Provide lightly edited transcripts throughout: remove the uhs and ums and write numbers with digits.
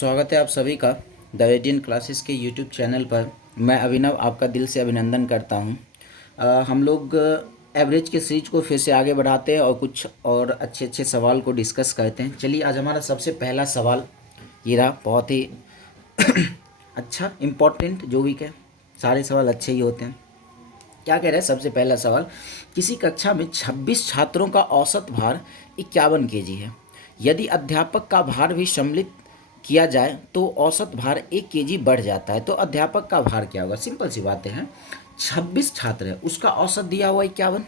स्वागत है आप सभी का द रेडियन क्लासेस के यूट्यूब चैनल पर। मैं अभिनव आपका दिल से अभिनंदन करता हूं। हम लोग एवरेज के सीरीज को फिर से आगे बढ़ाते हैं और कुछ और अच्छे अच्छे सवाल को डिस्कस करते हैं। चलिए आज हमारा सबसे पहला सवाल ये रहा, बहुत ही अच्छा इम्पोर्टेंट, जो भी कहे सारे सवाल अच्छे ही होते हैं। क्या कह रहे हैं? सबसे पहला सवाल, किसी कक्षा में 26 छात्रों का औसत भार 51 केजी है। यदि अध्यापक का भार भी सम्मिलित किया जाए तो औसत भार 1 केजी बढ़ जाता है, तो अध्यापक का भार क्या होगा? सिंपल सी बातें हैं। 26 छात्र है, उसका औसत दिया हुआ 51,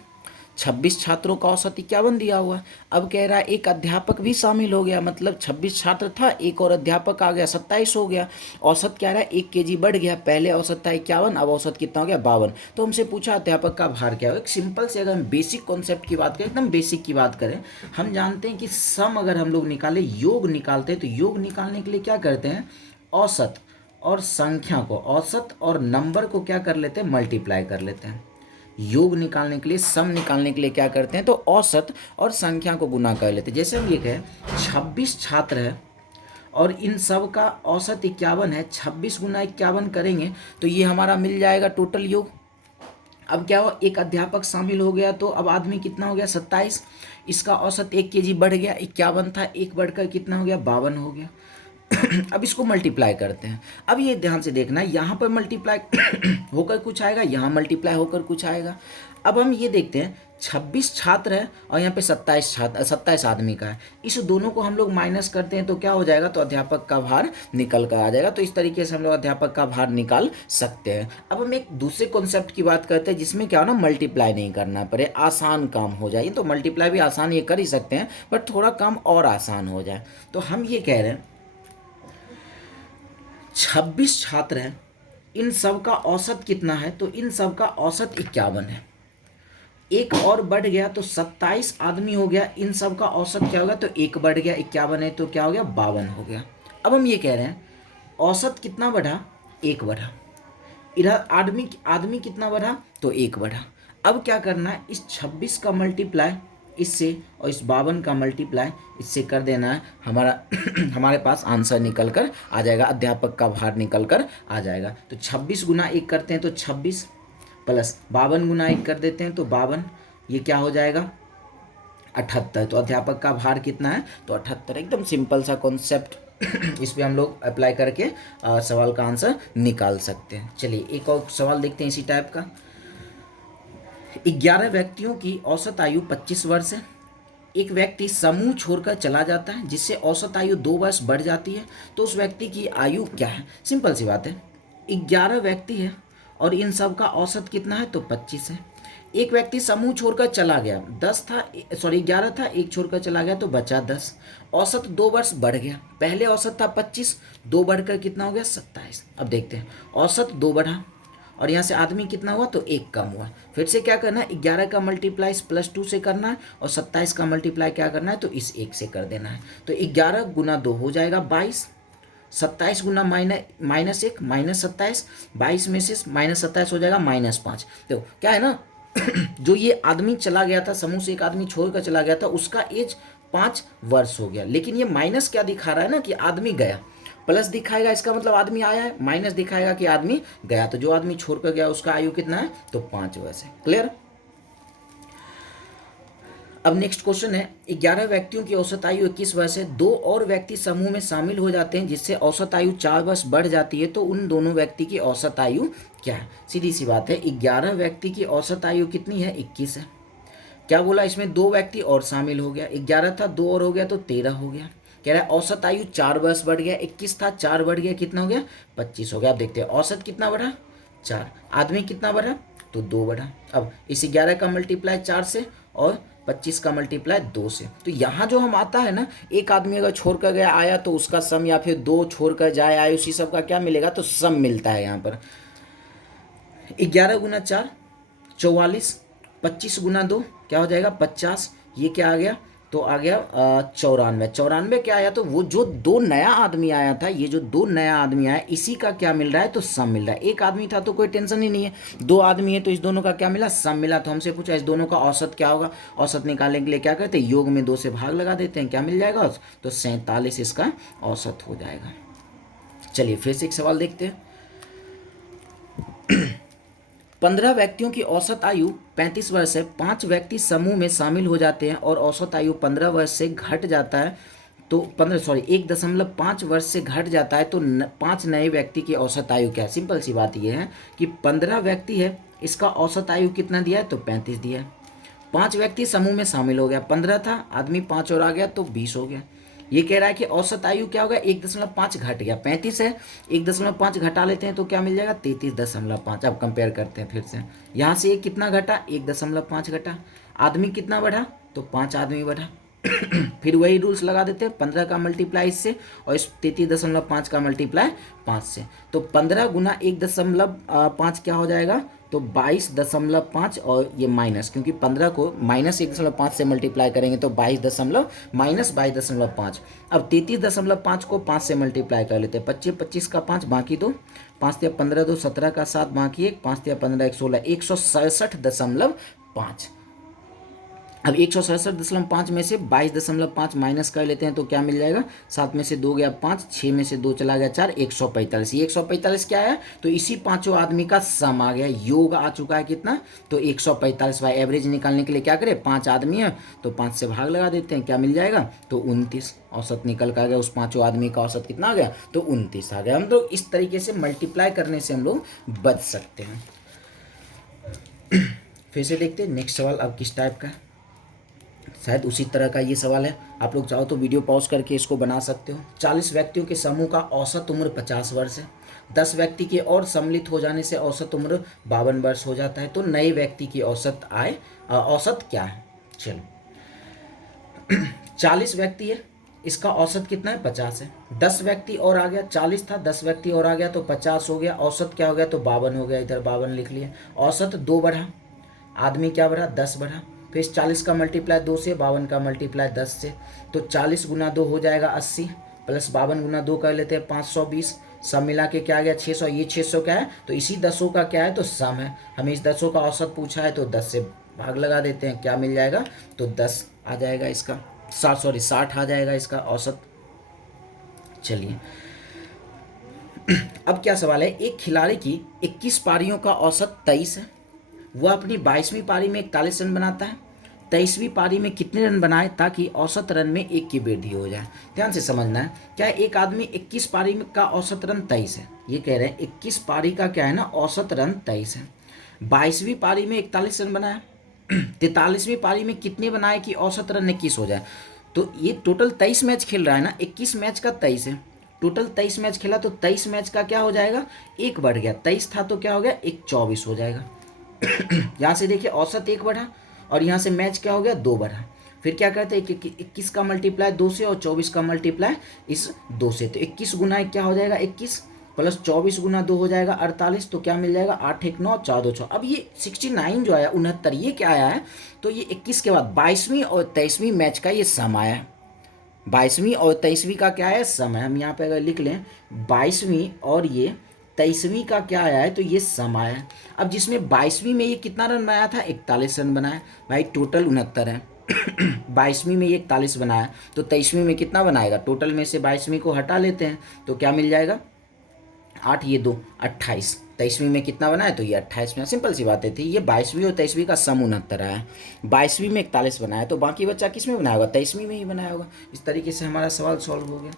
26 छात्रों का औसत 51 दिया हुआ है। अब कह रहा है एक अध्यापक भी शामिल हो गया, मतलब 26 छात्र था, एक और अध्यापक आ गया, 27 हो गया। औसत क्या रहा है? 1 केजी बढ़ गया। पहले औसत था 51, अब औसत कितना हो गया? 52। तो हमसे पूछा अध्यापक का भार क्या होगा। एक सिंपल से अगर हम बेसिक कॉन्सेप्ट की बात करें, एकदम बेसिक की बात करें, हम जानते हैं कि सम अगर हम लोग निकाले, योग निकालते हैं, तो योग निकालने के लिए क्या करते हैं? औसत और संख्या को, औसत और नंबर को क्या कर लेते हैं? मल्टीप्लाई कर लेते हैं। योग निकालने के लिए, सम निकालने के लिए क्या करते हैं? तो औसत और संख्या को गुना कर लेते हैं। जैसे हम ये कहें 26 छात्र है और इन सब का औसत 51 है, 26 गुना 51 करेंगे तो ये हमारा मिल जाएगा टोटल योग। अब क्या हुआ? एक अध्यापक शामिल हो गया, तो अब आदमी कितना हो गया? 27। इसका औसत 1 केजी बढ़ गया, 51 था, एक बढ़कर कितना हो गया? 52 हो गया। अब इसको मल्टीप्लाई करते हैं। अब ये ध्यान से देखना, यहाँ पर मल्टीप्लाई होकर कुछ आएगा, यहाँ मल्टीप्लाई होकर कुछ आएगा। अब हम ये देखते हैं 26 छात्र है और यहाँ पे 27 आदमी का है। इस दोनों को हम लोग माइनस करते हैं तो क्या हो जाएगा? तो अध्यापक का भार निकल कर आ जाएगा। तो इस तरीके से हम लोग अध्यापक का भार निकाल सकते हैं। अब हम एक दूसरे कॉन्सेप्ट की बात करते हैं जिसमें क्या हो ना, मल्टीप्लाई नहीं करना पड़े, आसान काम हो जाए। तो मल्टीप्लाई भी आसान ये कर ही सकते हैं, बट थोड़ा काम और आसान हो जाए। तो हम ये कह रहे हैं 26 छात्र हैं, इन सब का औसत कितना है? तो इन सब का औसत 51 है। एक और बढ़ गया तो 27 आदमी हो गया, इन सब का औसत क्या होगा? तो एक बढ़ गया, 51 है तो क्या हो गया? 52 हो गया। अब हम ये कह रहे हैं औसत कितना बढ़ा? एक बढ़ा। इधर आदमी आदमी कितना बढ़ा? तो एक बढ़ा। अब क्या करना है? इस 26 का मल्टीप्लाई इससे और इस 52 का मल्टीप्लाई इससे कर देना है। हमारा हमारे पास आंसर निकल कर आ जाएगा, अध्यापक का भार निकल कर आ जाएगा। तो 26 गुना 1 करते हैं तो 26, प्लस 52 गुना 1 कर देते हैं तो 52, ये क्या हो जाएगा? 78। तो अध्यापक का भार कितना है? तो 78। एकदम सिंपल सा कॉन्सेप्ट इस पे हम लोग अप्लाई करके सवाल का आंसर निकाल सकते हैं। चलिए एक और सवाल देखते हैं इसी टाइप का। 11 व्यक्तियों की औसत आयु 25 वर्ष है। एक व्यक्ति समूह छोड़कर चला जाता है जिससे औसत आयु 2 वर्ष बढ़ जाती है, तो उस व्यक्ति की आयु क्या है? सिंपल सी बात है, 11 व्यक्ति है और इन सब का औसत कितना है? तो 25 है। एक व्यक्ति समूह छोड़कर चला गया, 11 था, एक छोड़कर चला गया तो बचा 10। औसत 2 वर्ष बढ़ गया, पहले औसत था 25, 2 बढ़कर कितना हो गया? 27। अब देखते हैं, औसत 2 बढ़ा और यहाँ से आदमी कितना हुआ? तो 1 कम हुआ। फिर से क्या करना है? 11 का मल्टीप्लाई +2 से करना है और 27 का मल्टीप्लाई क्या करना है? तो इस 1 से कर देना है। तो 11 गुना 2 हो जाएगा 22, 27 गुना -1 -27, 22 में से -27 हो जाएगा -5। तो क्या है ना जो ये आदमी चला गया था, समूह से एक आदमी छोड़कर चला गया था, उसका एज 5 वर्ष हो गया। लेकिन ये माइनस क्या दिखा रहा है ना, कि आदमी गया। प्लस दिखाएगा इसका मतलब आदमी आया है, माइनस दिखाएगा कि आदमी गया। तो जो आदमी छोड़कर गया उसका आयु कितना है? तो 5 वर्ष है। क्लियर? अब नेक्स्ट क्वेश्चन है, 11 व्यक्तियों की औसत आयु 21 वर्ष है। 2 और व्यक्ति समूह में शामिल हो जाते हैं जिससे औसत आयु 4 वर्ष बढ़ जाती है, तो उन दोनों व्यक्ति की औसत आयु क्या है? सीधी सी बात है, 11 व्यक्ति की औसत आयु कितनी है? 21 है। क्या बोला? इसमें 2 व्यक्ति और शामिल हो गया, 11 था, 2 और हो गया तो 13 हो गया। कह रहा है औसत आयु 4 वर्ष बढ़ गया, 21 था, 4 बढ़ गया, कितना हो गया? 25 हो गया। अब देखते हैं औसत कितना बढ़ा? 4। आदमी कितना बढ़ा? तो 2 बढ़ा। अब इस 11 का मल्टीप्लाई 4 से और 25 का मल्टीप्लाई 2 से, तो यहाँ जो हम आता है ना, एक आदमी अगर छोड़ कर गया आया तो उसका सम, या फिर 2 छोड़ कर जाए आए, उसी सब का क्या मिलेगा? तो सम मिलता है यहाँ पर। 11 गुना 4 44, 25 गुना 2 क्या हो जाएगा? 50। ये क्या आ गया? तो आ गया 94। 94 क्या आया? तो वो जो 2 नया आदमी आया था, ये जो 2 नया आदमी आया, इसी का क्या मिल रहा है? तो सम मिल रहा है। एक आदमी था तो कोई टेंशन ही नहीं है, 2 आदमी है तो इस दोनों का क्या मिला? सम मिला। तो हमसे पूछा इस दोनों का औसत क्या होगा? औसत निकालने के लिए क्या करते हैं? योग में 2 से भाग लगा देते हैं, क्या मिल जाएगा? तो 47 इसका औसत हो जाएगा। चलिए फिर से एक सवाल देखते हैं। 15 व्यक्तियों की औसत आयु 35 वर्ष है। 5 व्यक्ति समूह में शामिल हो जाते हैं और औसत आयु 15 वर्ष से घट जाता है। तो 1.5 वर्ष से घट जाता है तो 5 नए व्यक्ति की औसत आयु क्या है? सिंपल सी बात ये है कि 15 व्यक्ति है, इसका औसत आयु कितना दिया है? तो 35 दिया है। 5 व्यक्ति समूह में शामिल हो गया, 15 था, आदमी 5 और आ गया तो 20 हो गया। ये कह रहा है कि औसत आयु क्या होगा? 1.5 घट गया, 35 है, 1.5 घटा लेते हैं तो क्या मिल जाएगा? 33.5। अब कंपेयर करते हैं फिर से, यहाँ से ये कितना घटा? 1.5 घटा। आदमी कितना बढ़ा? तो 5 आदमी बढ़ा। फिर वही रूल्स लगा देते हैं, 15 का मल्टीप्लाई इससे और इस 33.5 का मल्टीप्लाई 5 से। तो 15 गुना 1.5 क्या हो जाएगा? तो 22.5 और ये माइनस, क्योंकि 15 को -1.5 से मल्टीप्लाई करेंगे तो 22.5। अब 33.5 को 5 से मल्टीप्लाई कर लेते हैं, 25 का 5 बाकी 2, 5 या 15 2 17 का 7 बाकी 1, 5 या 15 1 16, 167.5। अब 167.5 में से 22.5 माइनस कर लेते हैं तो क्या मिल जाएगा? 7 में से 2 गया 5, 6 में से 2 चला गया 4, 145। ये 145 क्या है? तो इसी पांचों आदमी का सम आ गया, योग आ चुका है कितना? तो 145। भाई एवरेज निकालने के लिए क्या करें? 5 आदमी है तो 5 से भाग लगा देते हैं, क्या मिल जाएगा? तो 29 औसत निकल कर आ गया। उस पांचों आदमी का औसत कितना आ गया? तो 29 आ गया। हम लोग इस तरीके से मल्टीप्लाई करने से हम लोग बच सकते हैं। फिर से देखते हैं नेक्स्ट सवाल अब किस टाइप का है। शायद उसी तरह का ये सवाल है, आप लोग चाहो तो वीडियो पॉज करके इसको बना सकते हो। 40 व्यक्तियों के समूह का औसत उम्र 50 वर्ष है। 10 व्यक्ति के और सम्मिलित हो जाने से औसत उम्र 52 वर्ष हो जाता है। तो नए व्यक्ति की औसत क्या है? चलो 40 व्यक्ति है, इसका औसत कितना है? 50 है। 10 व्यक्ति और आ गया, 40 था, 10 व्यक्ति और आ गया तो 50 हो गया। औसत क्या हो गया? तो 52 हो गया, इधर 52 लिख लिया। औसत 2 बढ़ा, आदमी क्या बढ़ा? 10 बढ़ा। फिर इस 40 का मल्टीप्लाई 2 से, 52 का मल्टीप्लाई 10 से। तो 40 गुना 2 हो जाएगा 80, प्लस 52 गुना 2 कर लेते हैं 520। सब मिला के क्या आ गया? 600। ये 600 क्या है? तो इसी 10 का क्या है? तो सम है। हमें इस 10 का औसत पूछा है तो 10 से भाग लगा देते हैं, क्या मिल जाएगा? तो 10 आ जाएगा इसका, 60 आ जाएगा इसका औसत। चलिए अब क्या सवाल है? एक खिलाड़ी की 21 पारियों का औसत 23 है। वह अपनी 22वीं पारी में 41 रन बनाता है। 23वीं पारी में कितने रन बनाए ताकि औसत रन में 1 की वृद्धि हो जाए? ध्यान से समझना है। क्या है? एक आदमी 21 पारी में का औसत रन 23 है, ये कह रहे हैं 21 पारी का क्या है ना? औसत रन 23 है। 22वीं पारी में 41 रन बनाया, 43वीं पारी में कितने बनाए कि औसत रन 21 हो जाए? तो ये टोटल 23 मैच खेल रहा है ना, 21 मैच का 23 है, टोटल 23 मैच खेला तो 23 मैच का क्या हो जाएगा? 1 बढ़ गया, 23 था तो क्या हो गया? 1 24 हो जाएगा। यहाँ से देखिए औसत 1 बढ़ा और यहाँ से मैच क्या हो गया? 2 बढ़ा। फिर क्या करते हैं? 21 का मल्टीप्लाई 2 से और 24 का मल्टीप्लाई इस 2 से। तो 21 गुना 1 क्या हो जाएगा? 21, प्लस 24 गुना 2 हो जाएगा 48। तो क्या मिल जाएगा? 8 1 9 4 2 6। अब ये 69 जो आया 69, ये क्या आया है? तो ये 21 के बाद 22वीं और 23वीं मैच का ये सम आया है। 22वीं और 23वीं का क्या है? सम है। हम यहाँ पे अगर लिख लें 22वीं और ये 23वीं का क्या आया है? तो ये सम आया है। अब जिसमें 22वीं में ये कितना रन बनाया था? 41 रन बनाया। भाई टोटल 69 है। 22वीं में ये 41 बनाया तो 23वीं में कितना बनाएगा? टोटल में से 22वीं को हटा लेते हैं तो क्या मिल जाएगा? 8 ये 2 28। 23वीं में कितना बना है? तो ये 28 में। सिंपल सी बातें थी। ये 22वीं और 23वीं का सम 69 आया है। 22वीं में 41 बनाया तो बाकी बच्चा किस में बनाया होगा? 23वीं में ही बनाया होगा। इस तरीके से हमारा सवाल सॉल्व हो गया।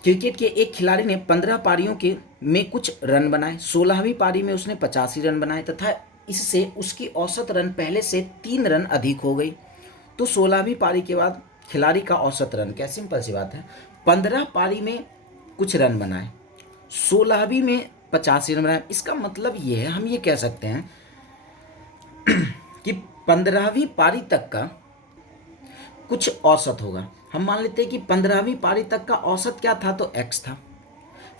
क्रिकेट के एक खिलाड़ी ने 15 पारियों के में कुछ रन बनाए। 16वीं पारी में उसने 85 रन बनाए तथा इससे उसकी औसत रन पहले से 3 रन अधिक हो गई। तो 16वीं पारी के बाद खिलाड़ी का औसत रन क्या? सिंपल सी बात है, 15 पारी में कुछ रन बनाए, 16वीं में 85 रन बनाए। इसका मतलब ये है, हम ये कह सकते हैं कि 15वीं पारी तक का कुछ औसत होगा। हम मान लेते हैं कि 15वीं पारी तक का औसत क्या था? तो x था।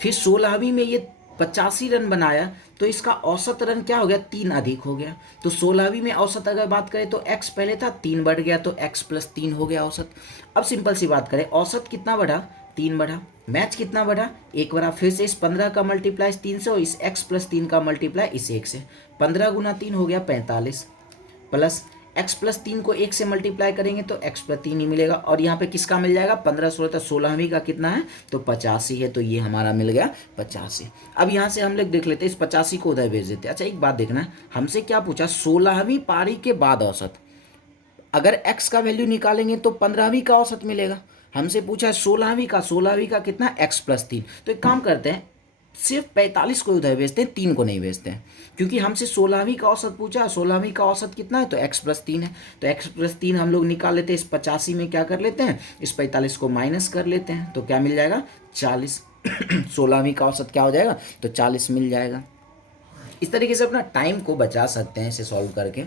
फिर 16वीं में ये 85 रन बनाया तो इसका औसत रन क्या हो गया? 3 अधिक हो गया। तो 16वीं में औसत अगर बात करें तो x पहले था, 3 बढ़ गया तो x + 3 हो गया औसत। अब सिंपल सी बात करें, औसत कितना बढ़ा? 3 बढ़ा। मैच कितना बढ़ा? 1 बढ़ा। फिर से इस 15 का मल्टीप्लाई 3 से और इस x + 3 का मल्टीप्लाई इस 1 से। 15 गुना 3 हो गया 45, प्लस x+3 को 1 से मल्टीप्लाई करेंगे तो x+3 ही मिलेगा। और यहाँ पे किसका मिल जाएगा, 15 16 तो 16वीं का कितना है, तो 85 है। तो ये हमारा मिल गया 85। अब यहाँ से हम लोग देख लेते हैं, इस 85 को उधर भेज देते हैं। अच्छा एक बात देखना है, हमसे क्या पूछा, 16वीं पारी के बाद औसत। अगर x का वैल्यू निकालेंगे तो 15वीं का औसत मिलेगा। हमसे पूछा है 16वीं का कितना, x+3। तो एक काम करते हैं, सिर्फ 45 को उधर भेजते हैं, 3 को नहीं भेजते हैं, क्योंकि हमसे 16वीं का औसत पूछा है। 16वीं का औसत कितना है, तो x+3 है। तो x+3 हम लोग निकाल लेते हैं, इस 85 में क्या कर लेते हैं, इस 45 को माइनस कर लेते हैं, तो क्या मिल जाएगा, 40। 16वीं का औसत क्या हो जाएगा, तो 40 मिल जाएगा। इस तरीके से अपना टाइम को बचा सकते हैं इसे सॉल्व करके।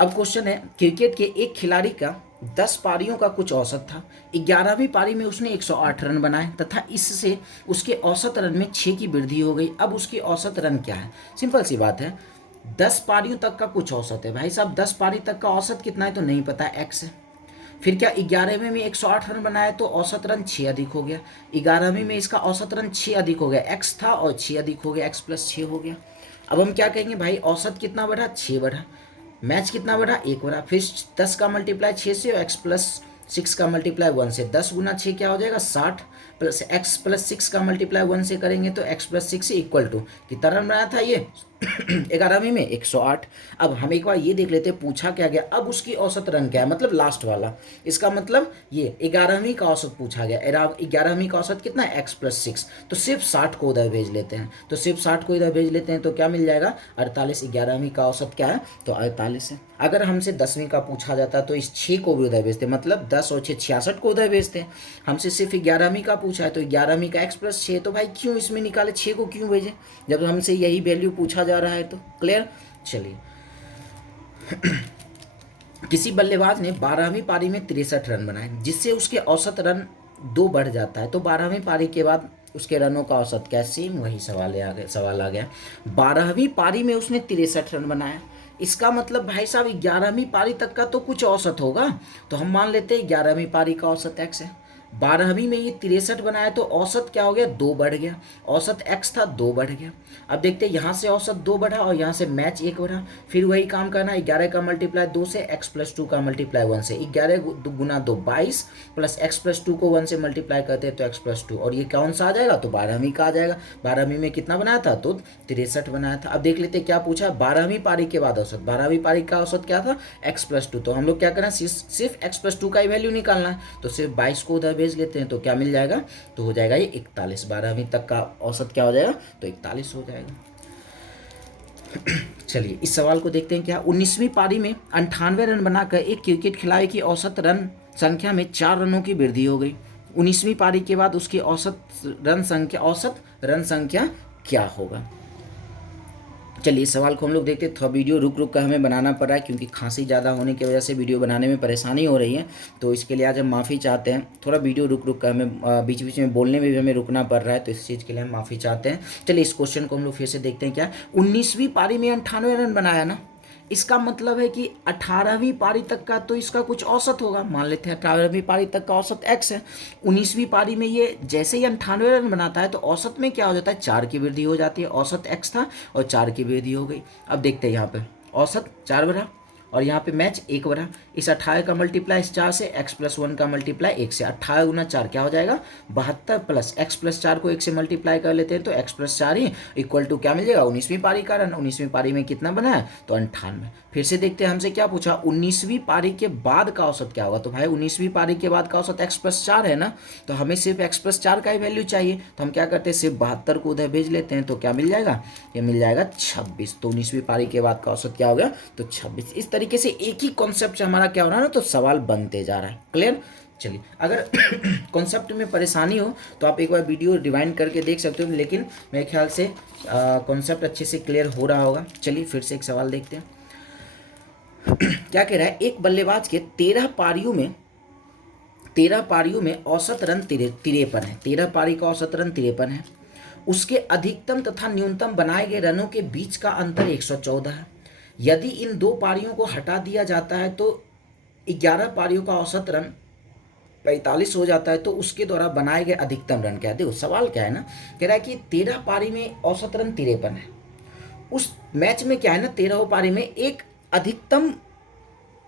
अब क्वेश्चन है, क्रिकेट के एक खिलाड़ी का 10 पारियों का कुछ औसत था। 11वीं पारी में उसने 108 रन बनाए तथा इससे उसके औसत रन में 6 की वृद्धि हो गई। अब उसकी औसत रन क्या है, सिंपल सी बात है, 10 पारियों तक का कुछ औसत है भाई साहब। 10 पारी तक का औसत कितना है तो नहीं पता, एक्स है। फिर क्या, 11वीं में 108 रन बनाया तो औसत रन 6 अधिक हो गया। 11वीं में इसका औसत रन 6 अधिक हो गया, एक्स था और 6 अधिक हो गया, x+6 हो गया। अब हम क्या कहेंगे भाई, औसत कितना बढ़ा, 6 बढ़ा, मैच कितना बढ़ा, 1 बढ़ा। फिर 10 का मल्टीप्लाई 6 से और x+6 का मल्टीप्लाई 1 से, 10 गुना 6 क्या हो जाएगा, 60, प्लस x+6 का मल्टीप्लाई 1 से करेंगे तो x+6 इक्वल टू कितना रन बनाया था ये 11वीं में 108। अब हम एक बार ये देख लेते हैं पूछा क्या गया। अब उसकी औसत रन क्या है, मतलब लास्ट वाला, इसका मतलब ये 11वीं का औसत पूछा गया। 11वीं का औसत कितना है, x+6। तो सिर्फ 60 को उधर भेज लेते हैं, तो सिर्फ 60 को इधर भेज लेते हैं तो क्या मिल जाएगा, 48। 11वीं का औसत क्या है, तो 48 है। अगर हमसे 10वीं का पूछा जाता तो इस 6 को भी उधर भेजते, मतलब 10 और 6 66 को उधर भेजते हैं। हमसे सिर्फ 11वीं का पूछा है तो 11वीं का x+6, तो भाई क्यों इसमें निकाले, 6 को क्यों भेजें जब हमसे यही वैल्यू पूछा जा रहा है। तो क्लियर। चलिए, किसी बल्लेबाज ने 12वीं पारी में 63 रन बनाए जिससे उसके औसत रन 2 बढ़ जाता है। तो 12वीं पारी के बाद उसके रनों का औसत क्या है, सेम वही सवाल आ गया। 12वीं पारी में उसने 63 रन बनाया, इसका मतलब भाई साहब 11वीं पारी तक का तो कुछ औसत होगा। तो हम मान लेते हैं 11वीं पारी का औसत x है। 12वीं में ये 63 बनाया तो औसत क्या हो गया, 2 बढ़ गया। औसत x था, 2 बढ़ गया। अब देखते हैं, यहाँ से औसत 2 बढ़ा और यहाँ से मैच 1 बढ़ा। फिर वही काम करना, 11 का मल्टीप्लाई 2 से, x+2 का मल्टीप्लाई 1 से। 11 गुना 2 22, प्लस x+2 को 1 से मल्टीप्लाई करते हैं तो x+2, और ये कौन सा आ जाएगा, तो 12वीं का आ जाएगा। 12वीं में कितना बनाया था, तो 63 बनाया था। अब देख लेते हैं क्या पूछा, 12वीं पारी के बाद औसत। 12वीं पारी का औसत क्या था, x+2। तो हम लोग क्या करना, सिर्फ x+2 का ही वैल्यू निकालना है, तो सिर्फ 22 को उधर भेज लेते हैं तो क्या मिल जाएगा, तो हो जाएगा ये 41। 12वीं तक का औसत क्या हो जाएगा, तो 41 हो जाएगा। चलिए इस सवाल को देखते हैं क्या। 19वीं पारी में 98 रन बनाकर एक क्रिकेट खिलाड़ी की औसत रन संख्या में 4 रनों की वृद्धि हो गई। 19वीं पारी के बाद उसकी औसत रन संख्या क्या होगा। चलिए इस सवाल को हम लोग देखते हैं। थोड़ा वीडियो रुक रुक कर हमें बनाना पड़ रहा है क्योंकि खांसी ज़्यादा होने की वजह से वीडियो बनाने में परेशानी हो रही है, तो इसके लिए आज हम माफ़ी चाहते हैं। थोड़ा वीडियो रुक रुक कर हमें बीच बीच में बोलने में भी हमें रुकना पड़ रहा है, तो इस चीज़ के लिए हम माफ़ी चाहते हैं। चलिए इस क्वेश्चन को हम लोग फिर से देखते हैं क्या। 19वीं पारी में 98 रन बनाया ना, इसका मतलब है कि 18वीं पारी तक का तो इसका कुछ औसत होगा। मान लेते हैं 18वीं पारी तक का औसत x है। 19वीं पारी में ये जैसे ही 98 रन बनाता है तो औसत में क्या हो जाता है, 4 की वृद्धि हो जाती है। औसत x था और 4 की वृद्धि हो गई। अब देखते हैं यहाँ पे औसत 4 बढ़ा और यहाँ पे मैच 1 बढ़ा। इस 18 का मल्टीप्लाई इस 4 से, x+1 का मल्टीप्लाई 1 से। 18 गुना 4 क्या हो जाएगा, 72, प्लस x+4 को 1 से मल्टीप्लाई कर लेते हैं तो x+4 ही इक्वल टू क्या मिल जाएगा, 19वीं पारी का रन। 19वीं पारी में कितना बना है, तो 98। फिर से देखते हैं हमसे क्या पूछा, 19वीं पारी के बाद का औसत क्या होगा। तो भाई 19वीं पारी के बाद का औसत x+4 है ना, तो हमें सिर्फ x+4 का ही वैल्यू चाहिए। तो हम क्या करते हैं, सिर्फ 72 को उधर भेज लेते हैं तो क्या मिल जाएगा, ये मिल जाएगा 26। तो 19वीं पारी के बाद का औसत क्या हो गया, तो 26। इस तरीके से एक ही कॉन्सेप्ट से हमारा क्या हो रहा है ना, तो सवाल बनते जा रहा है। क्लियर। चलिए अगर कॉन्सेप्ट में परेशानी हो तो आप एक बार वीडियो रिवाइंड करके देख सकते हो, लेकिन मेरे ख्याल से कॉन्सेप्ट अच्छे से क्लियर हो रहा होगा। चलिए फिर से एक सवाल देखते हैं। क्या कह रहा है, एक बल्लेबाज के 13 पारियों में औसत रन 53 है। 13 पारी का औसत रन 53 है। उसके अधिकतम तथा न्यूनतम बनाए गए रनों के बीच का अंतर 114 है। यदि इन 2 पारियों को हटा दिया जाता है तो 11 पारियों का औसत रन 45 हो जाता है, तो उसके द्वारा बनाए गए अधिकतम रन क्या है। देखो सवाल क्या है ना, कह रहा है कि 13 पारी में औसत रन 53 है। उस मैच में क्या है ना, 13 पारी में एक अधिकतम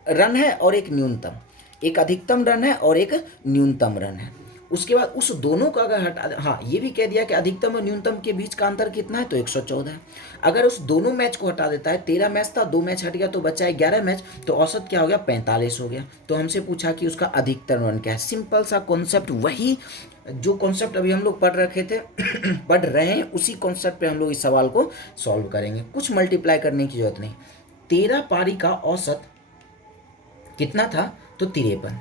रन है और एक न्यूनतम, एक अधिकतम रन है और एक न्यूनतम रन है। उसके बाद उस दोनों का अगर हटा, हाँ ये भी कह दिया कि अधिकतम और न्यूनतम के बीच का अंतर कितना है, तो 114 है। अगर उस दोनों मैच को हटा देता है, 13 मैच था, 2 मैच हट गया तो बचा है 11 मैच, तो औसत क्या हो गया, 45 हो गया। तो हमसे पूछा कि उसका अधिकतम रन क्या है। सिंपल सा कॉन्सेप्ट, वही जो कॉन्सेप्ट अभी हम लोग पढ़ रखे थे पढ़ रहे हैं, उसी कॉन्सेप्ट पे हम लोग इस सवाल को सॉल्व करेंगे। कुछ मल्टीप्लाई करने की जरूरत नहीं। 13 पारी का औसत कितना था, तो 53।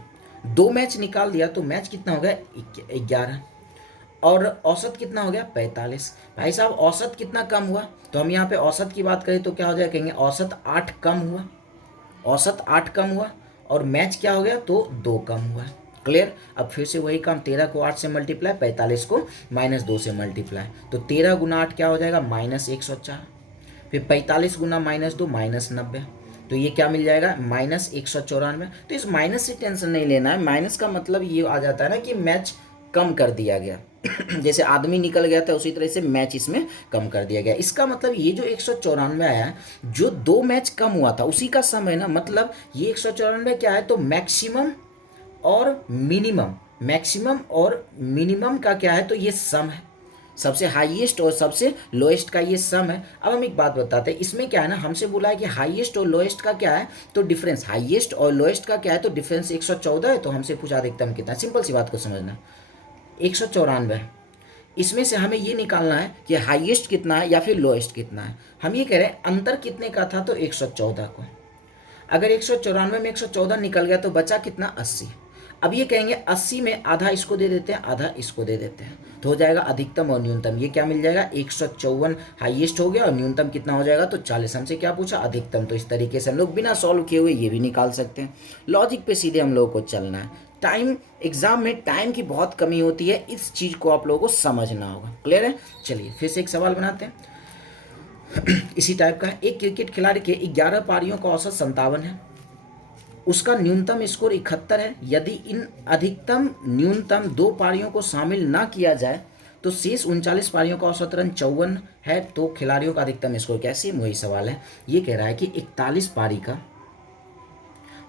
2 मैच निकाल दिया तो मैच कितना हो गया, 11, और औसत कितना हो गया, 45। भाई साहब औसत कितना कम हुआ, तो हम यहाँ पे औसत की बात करें तो क्या हो जाएगा, कहेंगे औसत 8 कम हुआ, औसत 8 कम हुआ, और मैच क्या हो गया, तो 2 कम हुआ। क्लियर। अब फिर से वही काम, 13 को 8 से मल्टीप्लाई, 45 को -2 से मल्टीप्लाई, तो 13 गुना 8 क्या हो जाएगा, -104। फिर 45 गुना -2 -90, तो ये क्या मिल जाएगा, -194। तो इस माइनस से टेंशन नहीं लेना है। माइनस का मतलब ये आ जाता है ना कि मैच कम कर दिया गया जैसे आदमी निकल गया था उसी तरह से मैच इसमें कम कर दिया गया। इसका मतलब ये जो 194 आया, जो 2 मैच कम हुआ था उसी का सम है ना, मतलब ये 194 क्या है, तो मैक्सिमम और मिनिमम, मैक्सिमम और मिनिमम का क्या है, तो ये सम है। सबसे हाईएस्ट और सबसे लोएस्ट का ये सम है। अब हम एक बात बताते हैं, इसमें क्या है ना, हमसे बोला है कि हाईएस्ट और लोएस्ट का क्या है, तो डिफरेंस, हाईएस्ट और लोएस्ट का क्या है, तो डिफरेंस 114 है। तो हमसे पूछा अधिकतम कितना है। सिंपल सी बात को समझना, 194, इसमें से हमें ये निकालना है कि हाईएस्ट कितना है या फिर लोएस्ट कितना है। हम ये कह रहे हैं अंतर कितने का था, तो 114 को। अगर 194 में 114 निकल गया तो बचा कितना, 80। अब ये कहेंगे 80 में आधा इसको दे देते हैं, आधा इसको दे देते हैं, तो हो जाएगा अधिकतम और न्यूनतम। ये क्या मिल जाएगा, 154 हाईएस्ट हो गया, और न्यूनतम कितना हो जाएगा, तो 40। हमसे क्या पूछा, अधिकतम। तो इस तरीके से हम लोग बिना सॉल्व किए हुए ये भी निकाल सकते हैं। लॉजिक पे सीधे हम लोगों को चलना है। टाइम, एग्जाम में टाइम की बहुत कमी होती है, इस चीज़ को आप लोगों को समझना होगा। क्लियर है। चलिए फिर से एक सवाल बनाते हैं इसी टाइप का है। एक क्रिकेट खिलाड़ी के 11 पारियों का औसत 57 है, उसका न्यूनतम स्कोर 71 है। यदि इन अधिकतम न्यूनतम 2 पारियों को शामिल ना किया जाए तो शेष 39 पारियों का औसत रन 54 है, तो खिलाड़ियों का अधिकतम स्कोर क्या है। सेम वही सवाल है। ये कह रहा है कि 41 पारी का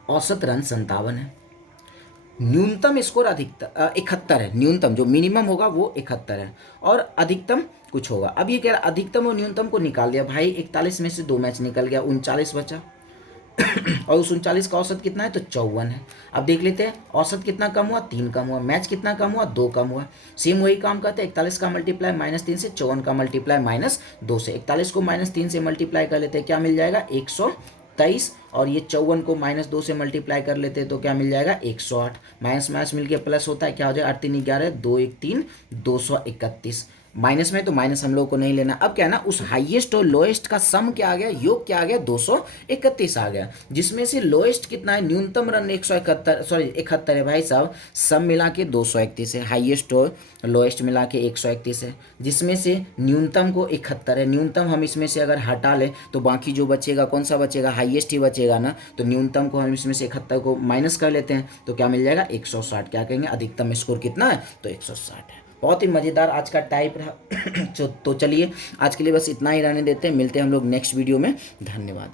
औसत रन 57 है, न्यूनतम स्कोर अधिकतम 71 है, न्यूनतम जो मिनिमम होगा वो 71 है, और अधिकतम कुछ होगा। अब ये कह रहा है अधिकतम और न्यूनतम को निकाल दिया। भाई 41 में से 2 मैच निकल गया, 39 बचा और उस 39 का औसत कितना है, तो 54 है। अब देख लेते हैं औसत कितना कम हुआ, 3 कम हुआ, मैच कितना कम हुआ, 2 कम हुआ। सेम वही काम करते हैं, 41 का मल्टीप्लाई -3 से, 54 का मल्टीप्लाई -2 से। 41 को -3 से मल्टीप्लाई कर लेते हैं, क्या मिल जाएगा, 123, और ये 54 को -2 से मल्टीप्लाई कर लेते हैं तो क्या मिल जाएगा, 108। माइनस माइनस मिलके प्लस होता है, क्या हो जाएगा, 8 3 11, 2 1 3, 231। माइनस में तो माइनस हम लोग को नहीं लेना। अब क्या है ना, उस हाईएस्ट और लोएस्ट का सम क्या आ गया, योग क्या आ गया, 231 आ गया, जिसमें से लोएस्ट कितना है, न्यूनतम रन 171, सॉरी 71 है भाई साहब, सम मिला के 231 है, हाईएस्ट और लोएस्ट मिला के 131 है, जिसमें से न्यूनतम को 71 है। न्यूनतम हम इसमें से अगर हटा लें तो बाकी जो बचेगा कौन सा बचेगा, हाईएस्ट ही बचेगा ना। तो न्यूनतम को हम इसमें से 71 को माइनस कर लेते हैं तो क्या मिल जाएगा, 160। क्या कहेंगे, अधिकतम स्कोर कितना है, तो 160 है। बहुत ही मज़ेदार आज का टाइप रहा तो चलिए आज के लिए बस इतना ही रहने देते हैं। मिलते हैं हम लोग नेक्स्ट वीडियो में। धन्यवाद।